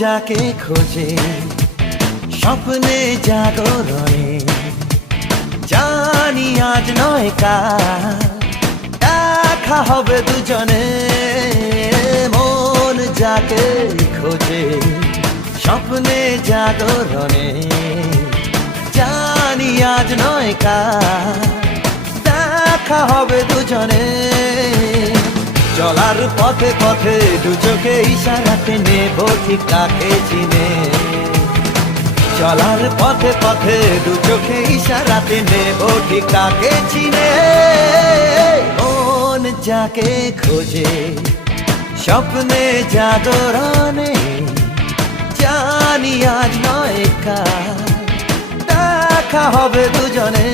যাকে খোঁজে স্বপ্নে জাগরণে, জানি আজ নয় কাল দেখা হবে দুজনে। মন যাকে খোঁজে স্বপ্নে জাগরণে, জানি আজ নয় কাল দেখা হবে দুজনে। চলার পথে পথে দু চোখে ইশারাতে নেব ঠিক তাকে চিনে। চলার পথে পথে দু চোখে ইশারাতে নেব ঠিক তাকে চিনে। মন যাকে খোঁজে স্বপ্নে জাগরণে, জানি আজ নয় কাল দেখা হবে দুজনে।